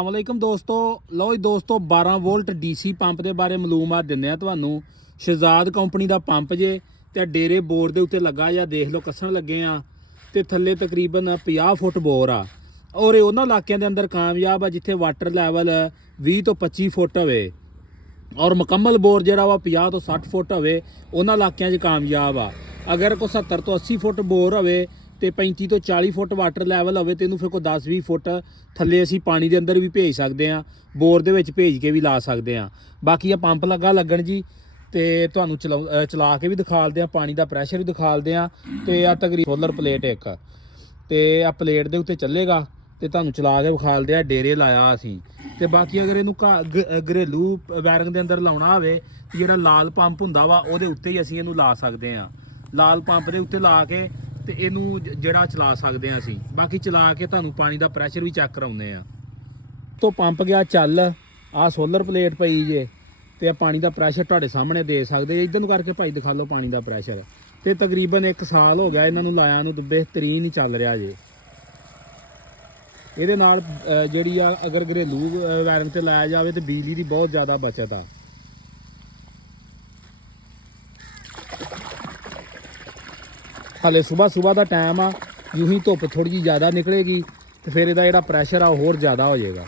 अस्सलामुअलैकुम दोस्तों, लो जी दोस्तों 12 वोल्ट DC पंप के बारे मालूमात दिंदे तुहानू। शहजाद कंपनी का पंप जे ते डेरे बोर के उत्ते लगा या देख लो कसन लगे आ ते थल्ले तकरीबन 50 फुट बोर आ और ये उन्होंने इलाकों के अंदर कामयाब आ जिथे वाटर लैवल 20 तो 25 फुट होवे और मुकम्मल बोर जोड़ा वा 50 तो 60 फुट होवे उन्होंने इलाकों कामयाब आ। अगर कोई 70 तो 80 फुट बोर होवे तो 35 तो 40 फुट वाटर लैवल होवे तो फिर कोई 10-20 फुट थल्ले असी पानी के अंदर भी भेज सकते हैं, बोर दे विच भेज के भी ला सकते हैं। बाकी आ पंप लगा लगन जी तो तुहानू चला के भी दिखाते हैं, पानी का प्रैशर भी दिखाते हैं। तो आ तकरीबन सोलर प्लेट एक तो आ प्लेट के उत्ते चलेगा तो तुहानू चला के विखालते हैं। डेरे लाया असी तो बाकी अगर इनू घरेलू वायरिंग के अंदर लाउणा होवे तो जिहड़ा लाल पंप हुंदा वा उहदे उत्ते ही असी इनू ला सकते हैं। लाल पंप के उत्ते ला के तो इनू जिहड़ा चला सकते हैं असी। बाकी चला के तुहानू पानी का प्रैशर भी चैक कराउने आ। तो पंप गया चल आ सोलर प्लेट पई जे तो पानी का प्रैशर तुहाडे सामने दे सकते। इधर करके भाई दिखा लो पानी का प्रैशर। तो तकरीबन 1 साल हो गया इन्होंने लाया नूं, बेहतरीन ही चल रहा जे। ਇਹਦੇ ਨਾਲ ਜਿਹੜੀ ਆ अगर घरेलू वायरिंग ਤੇ ਲਾਇਆ ਜਾਵੇ तो बिजली की बहुत ज़्यादा बचत आ। हाले सुबह का टाइम आ, यूं ही धुप थोड़ी जी ज़्यादा निकलेगी तो फिर ਇਹਦਾ ਜਿਹੜਾ ਪ੍ਰੈਸ਼ਰ ਆ ਹੋਰ ज़्यादा हो जाएगा।